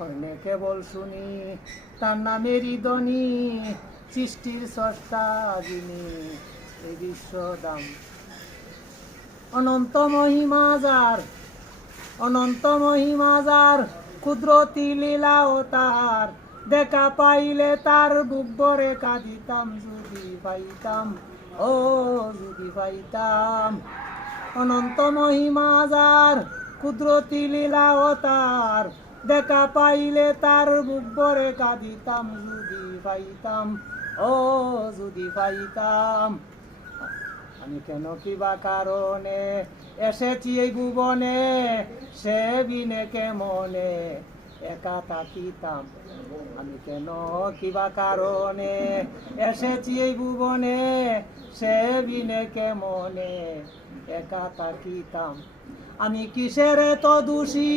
কর্ণে কেবল শুনি তার নামেরই ধ্বনি, সৃষ্টির স্রষ্টা যিনি এই বিশ্বদাম। অনন্ত মহিমা যার, অনন্ত মহিমা যার, কুদরতি লীলা ও তার, দেখা পাইলে তার বুক ভরে কাঁদিতাম যদি পাইতাম, ও যদি পাইতাম। অনন্ত মহিমা যার, কুদরতি লীলা ও তার, দেখা পাইলে তার বুক ভরে কাঁদিতাম যদি পাইতাম, ও যদি পাইতাম। আমি কেন কিবা কারণে এসেছি এই ভুবনে, সে বিনে কেমনে একা থাকিতাম। আমি কেন কিবা কারণে এসেছি এই ভুবনে, সে বিনে কেমনে একা থাকিতাম। আমি কিসের তো দোষী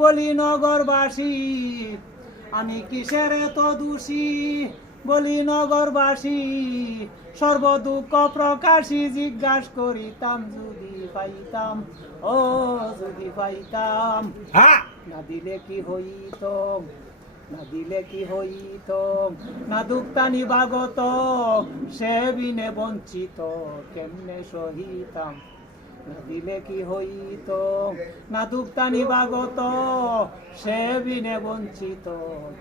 বলি নগরবাসী, আমি কিসের তো দোষী বলি নগরবাসী, সর্বদুঃখ প্রকাশী জিজ্ঞাসা করিতাম যদি পাইতাম, ও যদি পাইতাম। না দিলে কি হইত, না দিলে কি হইত, না দুঃখানি বাগত, সে বিনে বঞ্চিত কেমনে সহিতাম। না দিলে কি হইত, না দুঃখানি বাগত, সে বিনে বঞ্চিত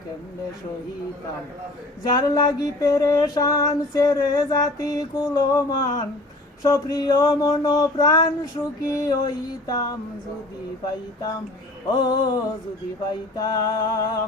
কেমনে সহিতাম। যার লাগি পেরেশান ছেড়ে জাতি কুলমান, সক্রিয় মন প্রাণ সুখী হইতাম যদি পাইতাম, ও যদি পাইতাম।